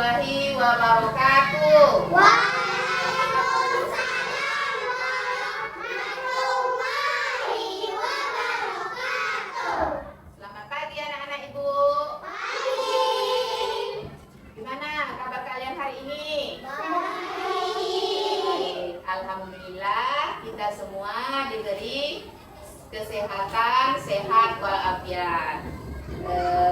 warahmatullahi wabarakatuh. Waalaikumsalam warahmatullahi wabarakatuh. Selamat pagi anak-anak Ibu. Pagi. Gimana kabar kalian hari ini? Baik. Alhamdulillah kita semua diberi kesehatan, sehat walafiat.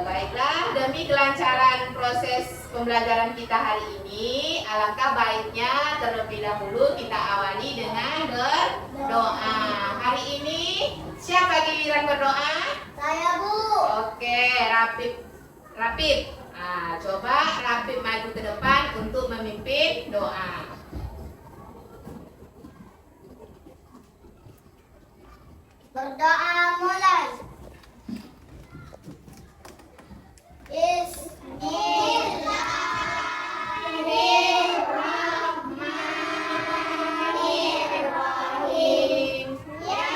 Baiklah, demi kelancaran proses pembelajaran kita hari ini, alangkah baiknya terlebih dahulu kita awali dengan berdoa. Hari ini siapa giliran berdoa? Saya, Bu. Oke, Rapid. Nah, coba Rapid maju ke depan untuk memimpin doa. Berdoa mulai. Bismillahirrahmanirrahim. Ya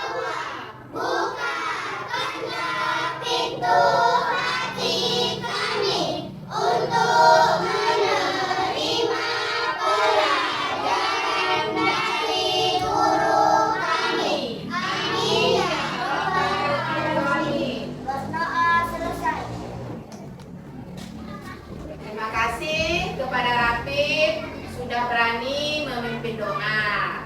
Allah, bukakanlah pintu hati kami untuk menerima pelajaran dari guru kami. Amin ya rabbal alamin. Berdoa selesai. Terima kasih kepada Rapid sudah berani memimpin doa.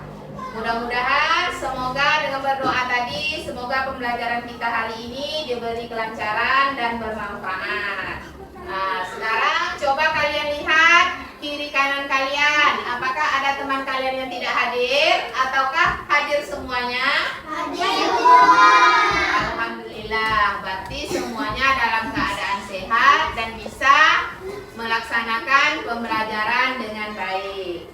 Mudah-mudahan semoga dengan berdoa tadi, semoga pembelajaran kita hari ini diberi kelancaran dan bermanfaat. Nah, sekarang coba kalian lihat kiri kanan kalian. Apakah ada teman kalian yang tidak hadir ataukah hadir semuanya? Hadir. Alhamdulillah, berarti semuanya dalam keadaan sehat dan bisa melaksanakan pembelajaran dengan baik.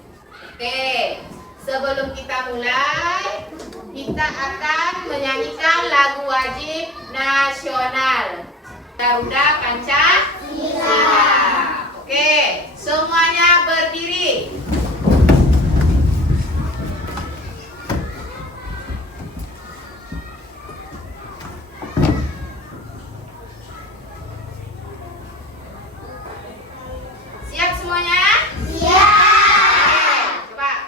Oke, sebelum kita mulai, kita akan menyanyikan lagu wajib nasional Garuda Pancasila. Oke, semuanya berdiri. Siap semuanya? Siap. Coba.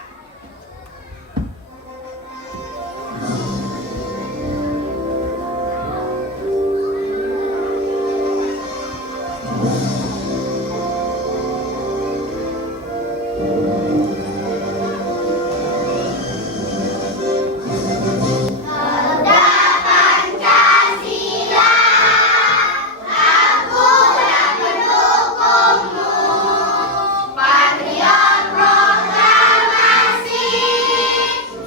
Garuda Pancasila, aku dan pendukungmu, patriot proklamasi,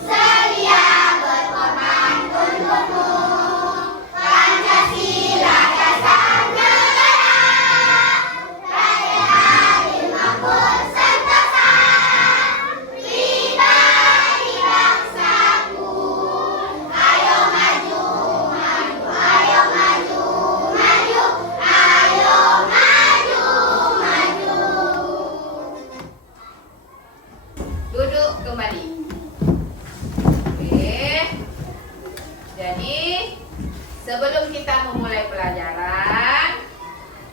sedia berkorban untukmu. Pancasila dasar negara, rakyat adil makmur sentosa, pribadi bangsaku. Ayo maju, maju, ayo maju, maju, ayo maju, maju. Duduk kembali. Oke. Jadi, sebelum kita memulai pelajaran,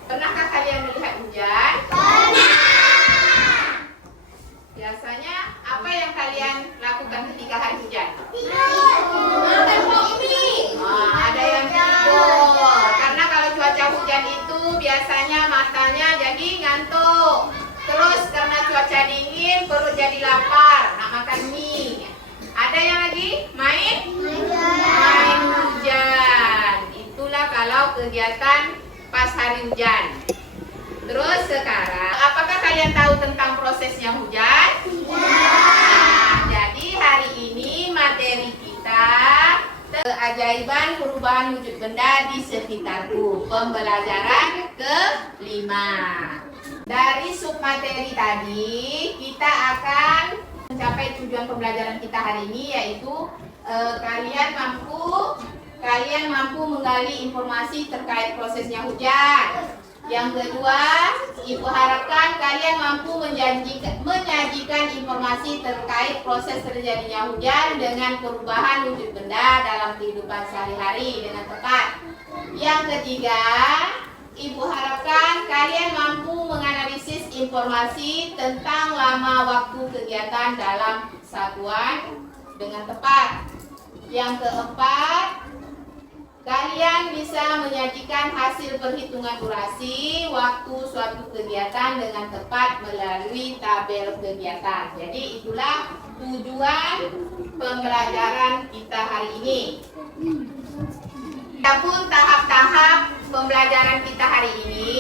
pernahkah kalian melihat hujan? Biasanya apa yang kalian lakukan ketika hari hujan? Ada yang tidur. Karena kalau cuaca hujan itu biasanya matanya jadi ngantuk. Terus karena cuaca dingin perut jadi lapar, nak makan mie. Ada yang lagi main hujan. Itulah kalau kegiatan pas hari hujan. Terus sekarang, apakah kalian tahu tentang prosesnya hujan? Nah, jadi hari ini materi kita keajaiban perubahan wujud benda di sekitarku, pembelajaran ke-5. Dari submateri tadi kita akan mencapai tujuan pembelajaran kita hari ini, yaitu kalian mampu menggali informasi terkait prosesnya hujan. Yang kedua, Ibu harapkan kalian mampu menyajikan informasi terkait proses terjadinya hujan dengan perubahan wujud benda dalam kehidupan sehari-hari dengan tepat. Yang ketiga, Ibu harapkan kalian mampu menganalisis informasi tentang lama waktu kegiatan dalam satuan dengan tepat. Yang keempat, kalian bisa menyajikan hasil perhitungan durasi waktu suatu kegiatan dengan tepat melalui tabel kegiatan. Jadi itulah tujuan pembelajaran kita hari ini. Adapun tahap-tahap pembelajaran kita hari ini,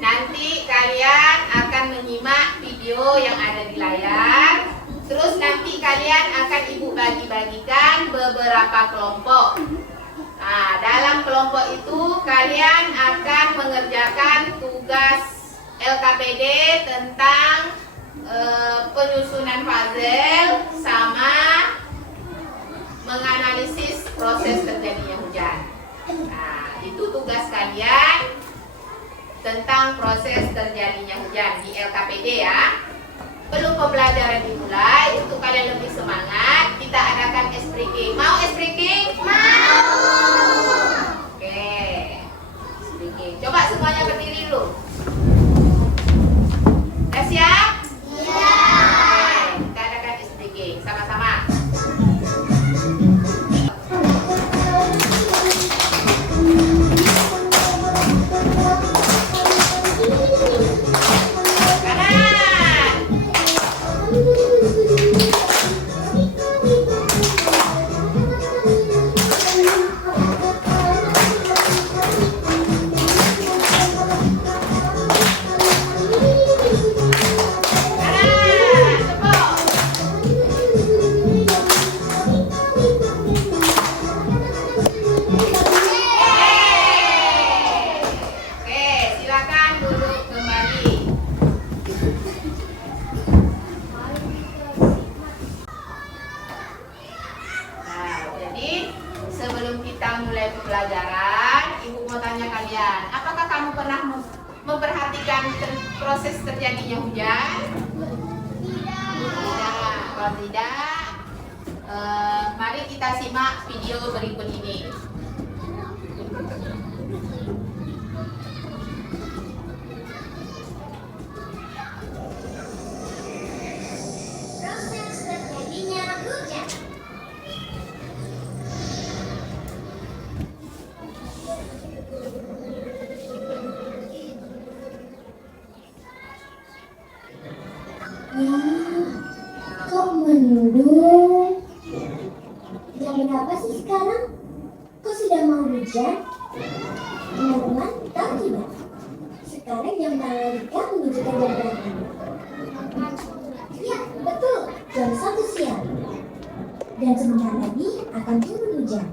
nanti kalian akan menyimak video yang ada di layar. Terus nanti kalian akan ibu bagi-bagikan beberapa kelompok. Nah, dalam kelompok itu kalian akan mengerjakan tugas LKPD tentang penyusunan puzzle sama menganalisis proses terjadinya hujan. Nah, itu tugas kalian tentang proses terjadinya hujan di LKPD ya. Belum pembelajaran dimulai, untuk kalian lebih semangat, kita adakan ice breaking. Mau ice breaking? Mau! Oke, ice breaking. Coba semuanya berdiri dulu. Udah siap? Iya! Oke, kita adakan ice breaking sama-sama. Pelajaran, ibu mau tanya kalian, apakah kamu pernah memperhatikan proses terjadinya hujan? Tidak. Kalau tidak, mari kita simak video berikut ini. Proses terjadinya hujan. Kok mendung? Jam berapa sih sekarang? Kok sudah mau hujan? Teman-teman tahu tidak? Sekarang jam tanggal 3 menunjukkan jam berapa? Ya, betul, jam 1 siang. Dan sebentar lagi akan turun hujan.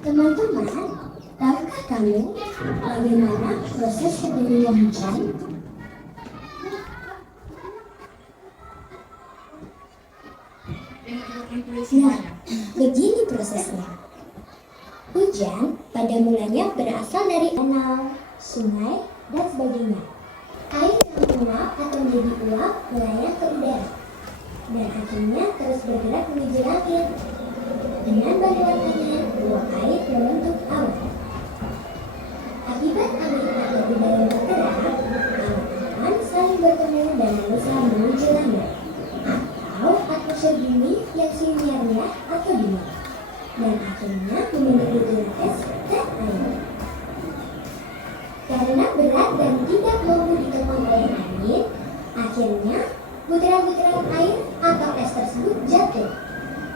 Teman-teman, tahukah kamu bagaimana proses terjadinya hujan? Nah, begini prosesnya. Hujan pada mulanya berasal dari danau, sungai, dan sebagainya. Air yang menguap atau menjadi uap melayang ke udara, dan akhirnya terus bergerak menuju langit. Dengan bantuan angin, uap air membentuk awan. Akibat angin atau udara yang bergerak, awan saling bertemu dan berusaha menuju langit, atau atmosfer bumi yang sinyalnya atau dingin, dan akhirnya membentuk butiran es dan air. Karena berat dan tidak mampu ditekan oleh angin, akhirnya butiran-butiran air atau es tersebut jatuh.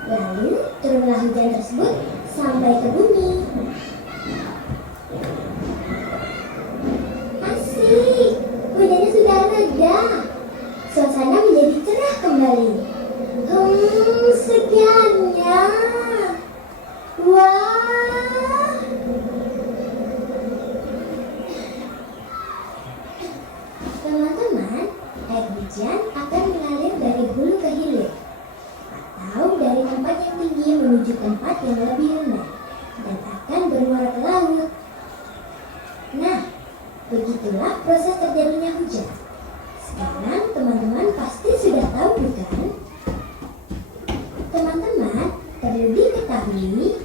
Lalu turunlah hujan tersebut sampai ke bumi. Asik, hujannya sudah reda. Suasana menjadi cerah kembali. Sekiannya. Wah. Teman-teman, air hujan akan mengalir dari hulu ke hilir, atau dari tempat yang tinggi menuju tempat yang lebih rendah, dan akan bermuara ke laut. Nah, begitulah proses terjadinya hujan. Sekarang teman-teman pasti sudah tahu bukan? Teman-teman, perlu diketahui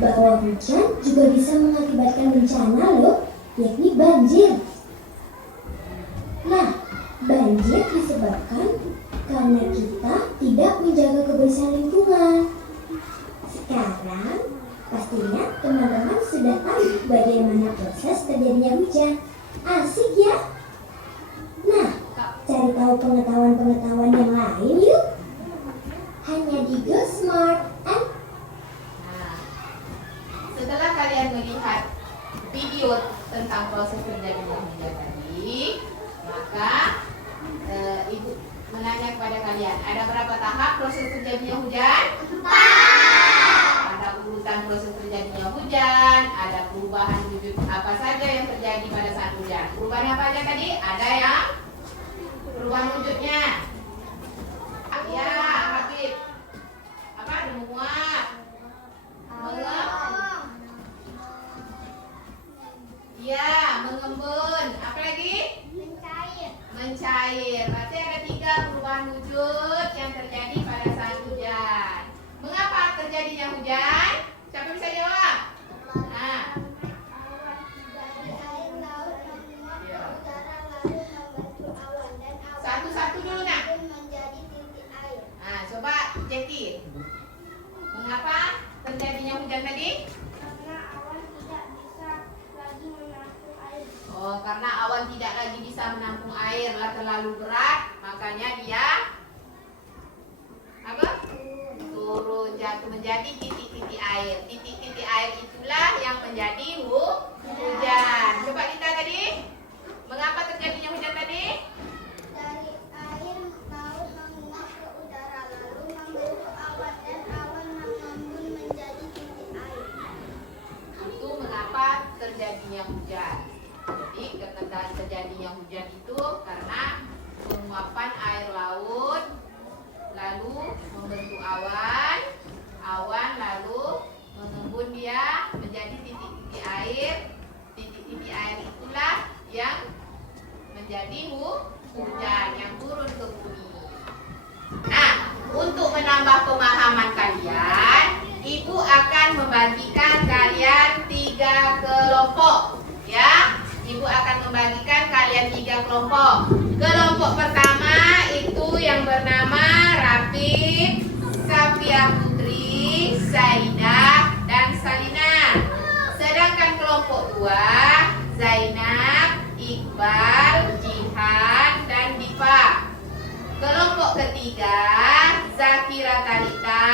bahwa hujan juga bisa mengakibatkan bencana loh, yakni banjir. banjir disebabkan karena kita tidak menjaga kebersihan lingkungan. Sekarang, pastinya teman-teman sudah tahu bagaimana proses terjadinya hujan. Asik ya? Nah, cari tahu pengetahuan-pengetahuan yang lain yuk. Hanya di Go Smart and Setelah kalian melihat video tentang proses terjadinya hujan tadi, maka ibu menanya kepada kalian, ada berapa tahap proses terjadinya hujan? 4. Ada urutan proses terjadinya hujan, ada perubahan wujud apa saja yang terjadi pada saat hujan. Perubahan apa aja tadi? Ada yang perubahan wujudnya. Ya, Habib. Apa? Menguap. Ya, mengembun. Apa lagi? Mencair. Berarti ada 3 perubahan wujud yang terjadi pada saat hujan. Mengapa terjadinya hujan? Siapa bisa jawab? Nah. Satu-satu dulu nak. Nah, coba Jeki. Mengapa terjadinya hujan tadi? Oh, karena awan tidak lagi bisa menampung air, terlalu berat, makanya dia apa? Turun, jatuh menjadi titik-titik air. Titik-titik air itulah yang menjadi hujan. Coba kita tadi, mengapa terjadinya hujan tadi? Dari air laut menguap ke udara lalu membentuk awan dan awan mengembun menjadi titik air. Itu mengapa terjadinya hujan. Jadi karena terjadinya hujan itu karena penguapan air laut lalu membentuk awan, awan lalu mengembun dia menjadi titik-titik air. Titik-titik air itulah yang menjadi hujan yang turun ke bumi. Nah, untuk menambah pemahaman kalian, Ibu akan membagikan kalian 3 kelompok. Ya, Ibu akan membagikan kalian 3 kelompok. Kelompok pertama itu yang bernama Rafif, Safia Putri, Saidah, dan Salina. Sedangkan kelompok 2 Zainab, Iqbal, Jihan, dan Diva. Kelompok ketiga Zakira Talita,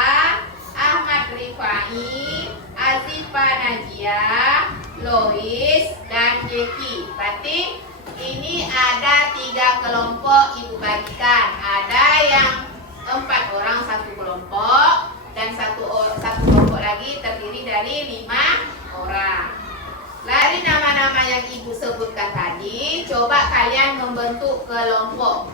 Ahmad Rifai, Azifah Najia, Lois, dan Jeki. Berarti ini ada 3 kelompok Ibu bagikan. Ada yang 4 orang satu kelompok dan satu kelompok lagi terdiri dari 5 orang. Dari nama-nama yang Ibu sebutkan tadi, coba kalian membentuk kelompok.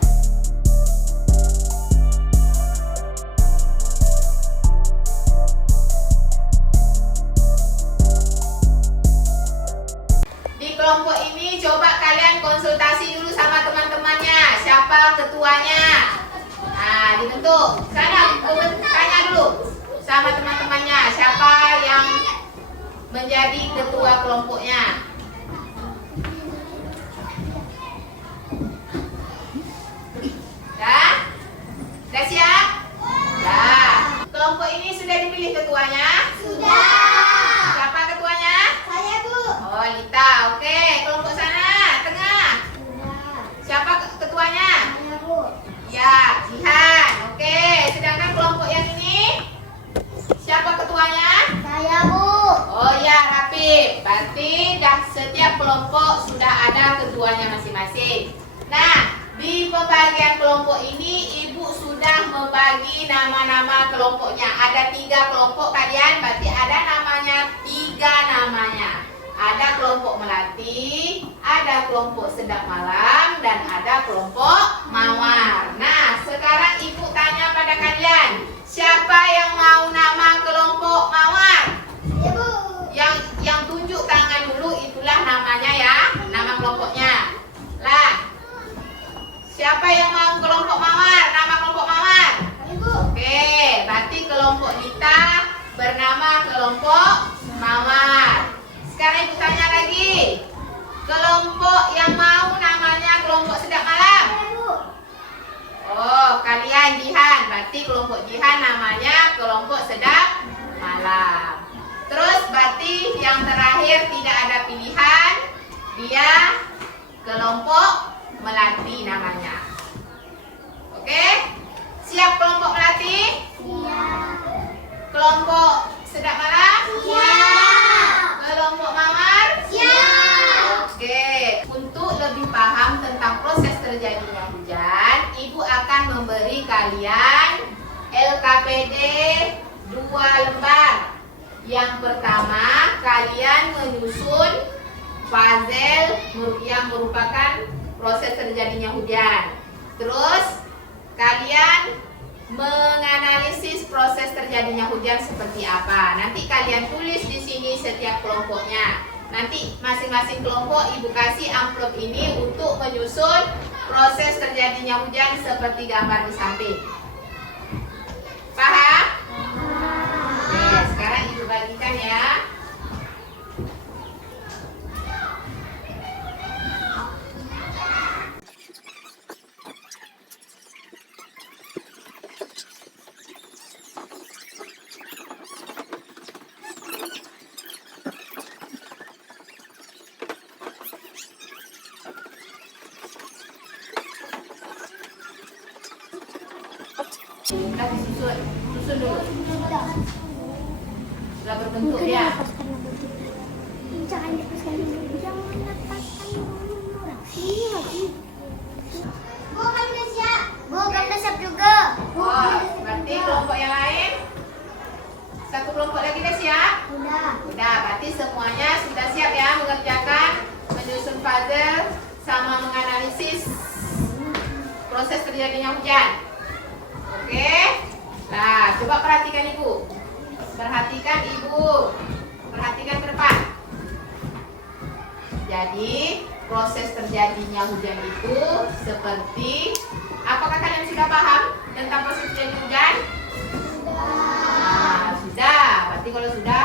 Kelompok ini coba kalian konsultasi dulu sama teman-temannya. Siapa ketuanya? Nah, dibentuk. Sana tanya dulu sama teman-temannya. Siapa yang menjadi ketua kelompoknya? Dah? Dah siap? Dah. Kelompok ini sudah dipilih ketuanya? Sudah. Siapa ketuanya? Saya, Bu. Oh, Lita. Oke, kelompok sana, tengah. Sudah. Siapa ketuanya? Saya, Bu. Ya, Jihan. Oke, sedangkan kelompok yang ini siapa ketuanya? Saya, Bu. Oh ya, Rafif. Berarti dah setiap kelompok sudah ada ketuanya masing-masing. Nah, di pembagian kelompok ini Ibu sudah membagi nama-nama kelompoknya. Ada 3 kelompok kalian, berarti ada namanya 3 namanya. Ada kelompok melati, ada kelompok sedap malam, dan ada kelompok mawar. Nah, sekarang Ibu tanya pada kalian, siapa yang mau nama kelompok mawar? Ya, Bu. Yang tunjuk tangan dulu, itulah namanya ya, nama kelompoknya. Lah, siapa yang mau kelompok mawar? Nama kelompok mawar? Saya, Bu. Oke, berarti kelompok Lita bernama kelompok mawar. Sekarang Ibu tanya lagi, kelompok yang mau namanya kelompok sedap malam? Saya, Bu. kalian Jihan, berarti kelompok Jihan namanya kelompok sedap malam. Terus berarti yang terakhir tidak ada pilihan, dia kelompok melati namanya. Oke? Siap kelompok melati? Kelompok sedap malam? Kelompok mawar? Oke, untuk lebih paham tentang proses terjadinya hujan, Ibu akan memberi kalian LKPD 2 lembar. Yang pertama, kalian menyusun puzzle yang merupakan proses terjadinya hujan. Terus, kalian menganalisis proses terjadinya hujan seperti apa. Nanti kalian tulis di sini setiap kelompoknya. Nanti masing-masing kelompok Ibu kasih amplop ini untuk menyusun proses terjadinya hujan seperti gambar di samping. Paham? Oke, sekarang Ibu bagikan ya. Sudah disusun, susun dulu. Sudah berbentuk ya. Jangan lepaskan dulu, jangan lepaskan dulu. Ini lagi. Bukan udah siap. Bukan udah siap juga. Oh, berarti kelompok yang lain? Satu kelompok lagi udah siap? Udah, berarti semuanya sudah siap ya mengerjakan menyusun puzzle sama menganalisis proses terjadinya hujan. Oke, nah coba perhatikan Ibu. Perhatikan Ibu. Perhatikan ke depan. Jadi proses terjadinya hujan itu seperti, apakah kalian sudah paham tentang proses terjadinya hujan? Nah, sudah. Berarti kalau sudah,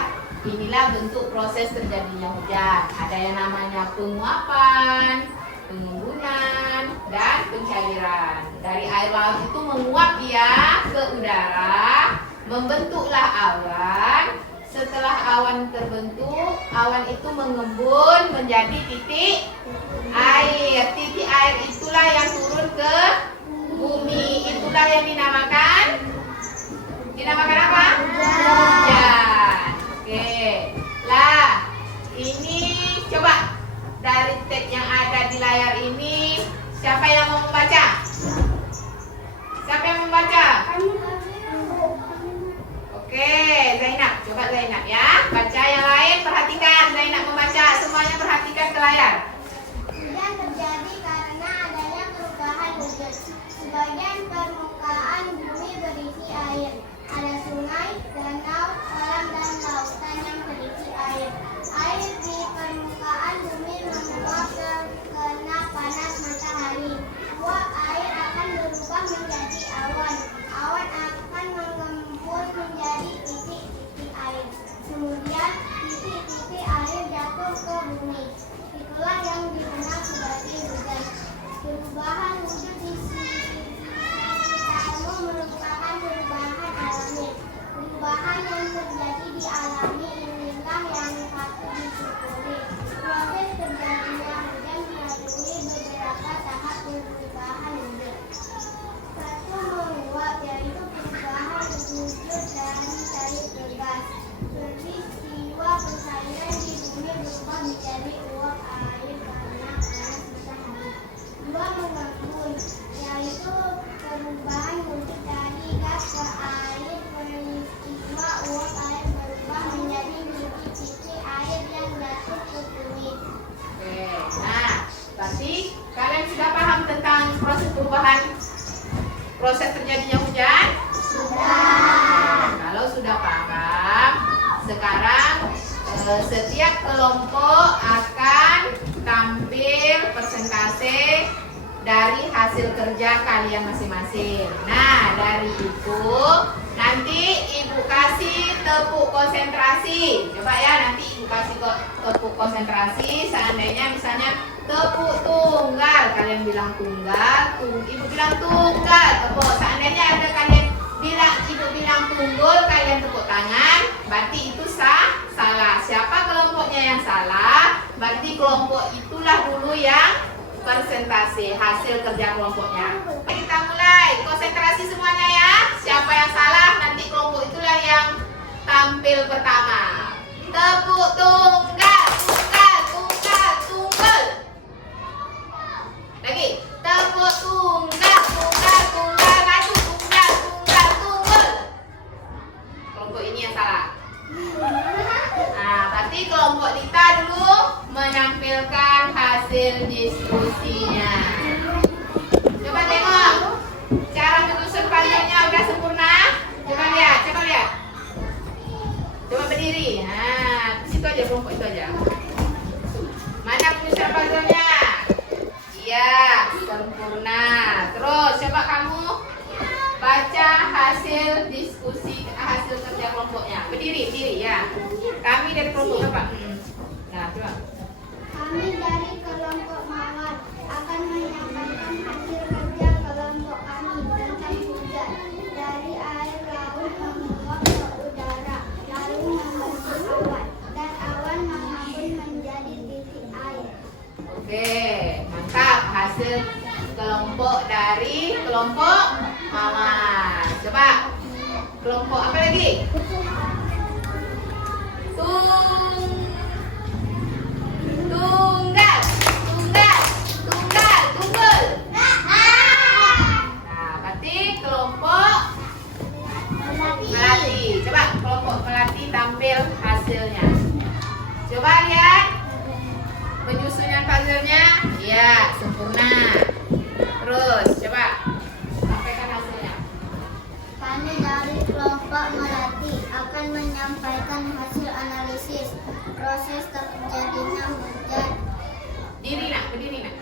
inilah bentuk proses terjadinya hujan. Ada yang namanya penguapan, pengembunan, dan pencairan. Dari air laut itu menguap dia ke udara, membentuklah awan. Setelah awan terbentuk, awan itu mengembun menjadi titik air. Titik air itulah yang turun ke bumi. Itulah yang dinamakan apa? Hujan. Oke. Lah, ini coba dari teks yang ada di layar ini, siapa yang mau membaca? Siapa yang membaca? Oke, Zainab. Coba Zainab ya. Baca yang lain, perhatikan. Zainab membaca. Semuanya perhatikan ke layar. Hujan terjadi karena adanya perubahan hujan. Sebagian permukaan bumi berisi air. Ada sungai, danau, kolam, dan lautan yang berisi air. Air di permukaan bumi menguap terkena panas matahari. Uap air akan berubah menjadi awan. Awan akan mengembun menjadi titik-titik air. Kemudian titik-titik air jatuh ke bumi. Itulah yang dikenal sebagai hujan. Perubahan hujan di sekitarmu merupakan perubahan alami. Perubahan yang terjadi di alami inilah yang patut disyukuri. Proses terjadinya hujan melalui beberapa tahap perubahan hujan. Satu, menguap, yaitu perubahan wujud dari cair ke gas. Peristiwa pencairan di bumi berubah menjadi uap air karena panas matahari. Dua, mengembun, yaitu perubahan wujud dari gas ke air. Peristiwa uap air berubah menjadi titik-titik air yang jatuh ke bumi. Oke, nah, berarti kalian sudah paham tentang proses perubahan, proses terjadinya hujan? Sudah. Kalau sudah paham, sekarang setiap kelompok akan tampil persentase dari hasil kerja kalian masing-masing. Nah, dari itu Nanti ibu kasih tepuk konsentrasi. Coba ya, nanti ibu kasih tepuk konsentrasi. Seandainya misalnya tepuk tunggal, kalian bilang tunggal, ibu bilang tunggal, tepuk. Seandainya ada kalian ibu bilang tunggul, kalian tepuk tangan, berarti itu salah. Siapa kelompoknya yang salah? Berarti kelompok itulah dulu yang presentasi hasil kerja kelompoknya. Kita mulai konsentrasi semuanya ya. Siapa yang salah, nanti kelompok itulah yang tampil pertama. Tepuk tunggal, tunggal, tunggal, tunggal. Lagi, tepuk tunggal, tunggal, tunggal, maju, tunggal, tunggal, tunggal. Kelompok ini yang salah. Nah, berarti kelompok Dita dulu menampilkan hasil diskusinya. Coba tengok, cara menyusun puzzle-nya udah sempurna. Coba lihat, coba lihat. Coba berdiri. Nah, situ aja, kelompok itu aja. Mana penyusun puzzle-nya? Iya, sempurna. Terus coba kamu baca hasil diskusi, hasil kerja kelompoknya. Berdiri, berdiri ya. Kami dari kelompok apa? Nah, coba. Kami dari kelompok Mawar akan menyampaikan hasil kerja kelompok kami tentang hujan. Dari air laut menguap ke udara, lalu membentuk awan, dan awan menghembus menjadi titik air. Oke, mantap. Hasil kelompok dari kelompok Mawar. Coba kelompok apa lagi? Tunggal, tunggal, tunggal, tunggul. Nah, berarti kelompok melati. Coba kelompok melati tampil hasilnya. Coba lihat penyusunan puzzle-nya. Iya, sempurna. Terus coba sampaikan hasilnya. Kami dari kelompok Melati akan menyampaikan hasil analisis proses terjadinya hujan. Berdiri nak, berdiri nak.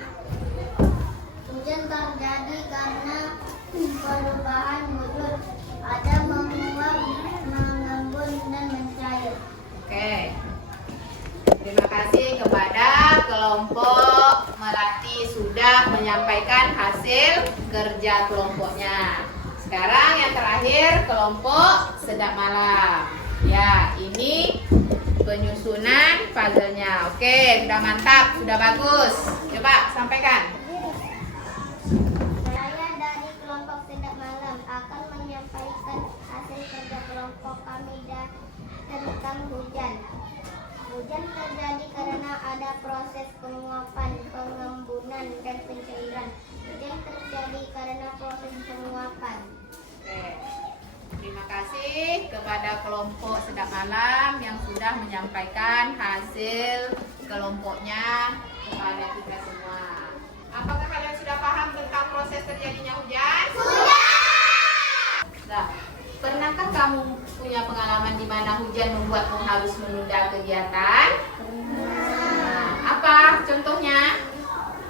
Hujan terjadi karena perubahan mulut, ada menguap, mengembun, dan mencair. Oke. Terima kasih kepada kelompok Melati sudah menyampaikan hasil kerja kelompoknya. Sekarang yang terakhir kelompok Sedap Malam. Ya, ini penyusunan puzzle-nya. Oke, sudah mantap, sudah bagus. Coba sampaikan. Saya dari kelompok Sedap Malam akan menyampaikan hasil kerja kelompok kami tentang hujan. Hujan terjadi karena ada proses penguapan, pengembunan, dan pencairan. Hujan terjadi karena proses penguapan. Oke. Terima kasih kepada kelompok Sedap Malam yang sudah menyampaikan hasil kelompoknya kepada kita semua. Apakah kalian sudah paham tentang proses terjadinya hujan? Sudah! Nah, pernahkah kamu punya pengalaman di mana hujan membuatmu harus menunda kegiatan? Nah, apa contohnya?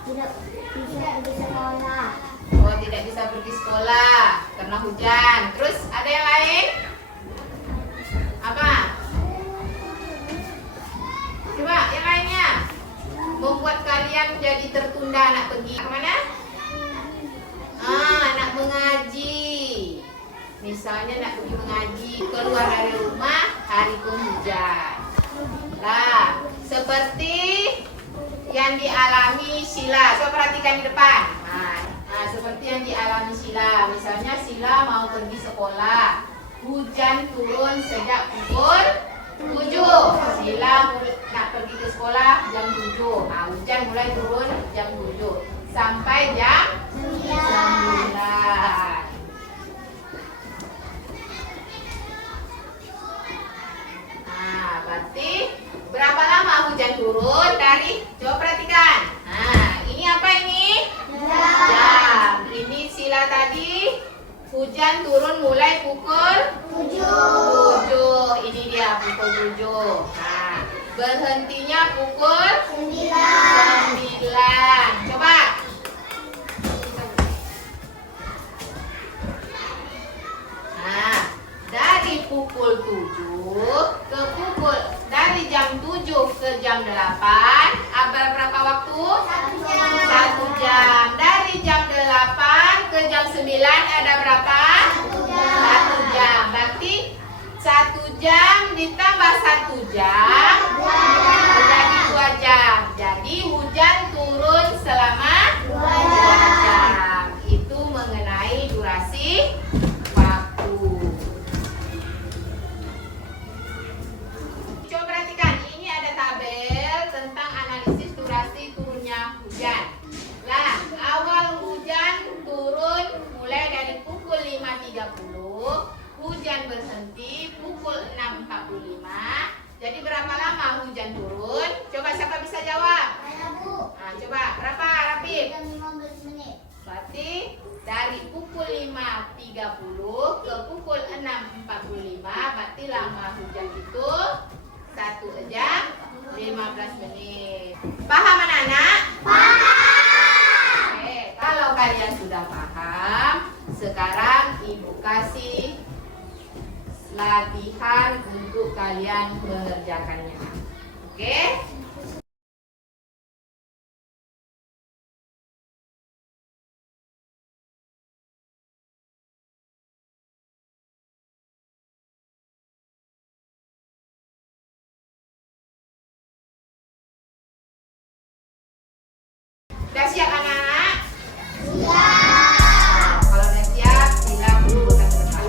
Tidak bisa pergi sekolah. Oh, tidak bisa pergi sekolah karena hujan. Terus ada yang lain? Apa? Coba yang lainnya. Membuat kalian jadi tertunda nak pergi kemana? Nak mengaji. Misalnya nak pergi mengaji, keluar dari rumah hari penghujan. Lah, seperti yang dialami Sila. Coba perhatikan di depan. Nah, seperti yang dialami Sila. Misalnya Sila mau pergi sekolah. Hujan turun sejak pukul 7. Sila nak pergi ke sekolah jam 7. Nah, hujan mulai turun jam 7 sampai jam 9. Nah, berarti berapa lama hujan turun dari? Coba perhatikan. Nah, ini apa ini? Jam. Ini Sila tadi hujan turun mulai pukul 7. Ini dia pukul 7. Nah, berhentinya pukul 9. Coba. Nah, pukul 7 ke pukul dari jam 7 ke jam 8 berapa waktu? 1 jam. 1 jam. Dari jam 8 ke jam 9 ada berapa? 1 jam. 1 jam. Berarti 1 jam ditambah 1 jam menjadi 2 jam. Jadi hujan turun selama 2 jam. Itu mengenai durasi waktu. Coba perhatikan, ini ada tabel tentang analisis durasi turunnya hujan. Lah, awal hujan turun mulai dari pukul 5.30, hujan berhenti pukul 6.45. Jadi berapa lama hujan turun? Coba siapa bisa jawab? Saya, Bu. Nah, coba berapa, Rafif? Jam 15 menit. Berarti dari pukul 5.30 ke pukul 6.45, berarti lama hujan itu 1 jam 15 menit. Paham anak-anak? Paham. Oke, kalau kalian sudah paham, sekarang Ibu kasih latihan untuk kalian mengerjakannya. Oke? Udah siap anak-anak? Siap. Kalau udah siap, silakan kumpulkan ke depan.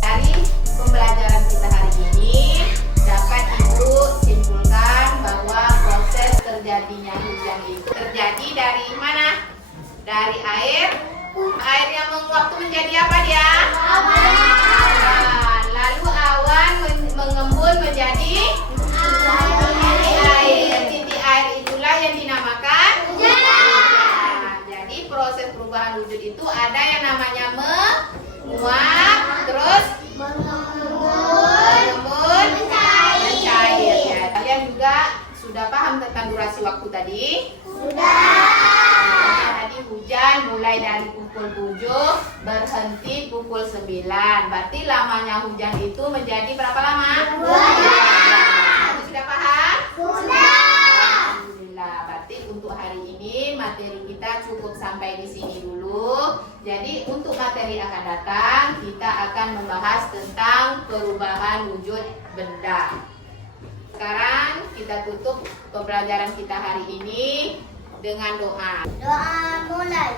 Dari pembelajaran kita hari ini, dapat Ibu simpulkan bahwa proses terjadinya hujan itu terjadi dari mana? Dari air. Air yang menguap itu menjadi apa dia? Awan. Lalu awan mengembun menjadi air. Titik air itulah yang dinamakan hujan. Jadi proses perubahan wujud itu ada yang namanya menguap, terus mengembun, mencair. Ya, kalian juga sudah paham tentang durasi waktu tadi? Tadi hujan mulai dari pukul 7 berhenti pukul 9. Berarti lamanya hujan itu menjadi berapa lama? 2 jam. Sudah paham? Alhamdulillah. Berarti untuk hari ini materi kita cukup sampai di sini dulu. Jadi untuk materi akan datang kita akan membahas tentang perubahan wujud benda. Sekarang kita tutup pembelajaran kita hari ini dengan doa. Doa mulai.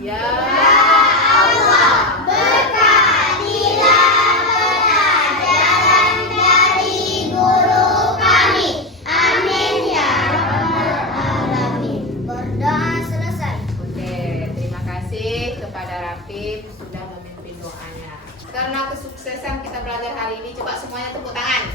Ya Allah, berkatilah pelajaran dari guru kami. Amin ya rabbal alamin. Berdoa selesai. Oke, terima kasih kepada Rafif sudah memimpin doanya. Karena kesuksesan kita belajar hari ini, coba semuanya tepuk tangan.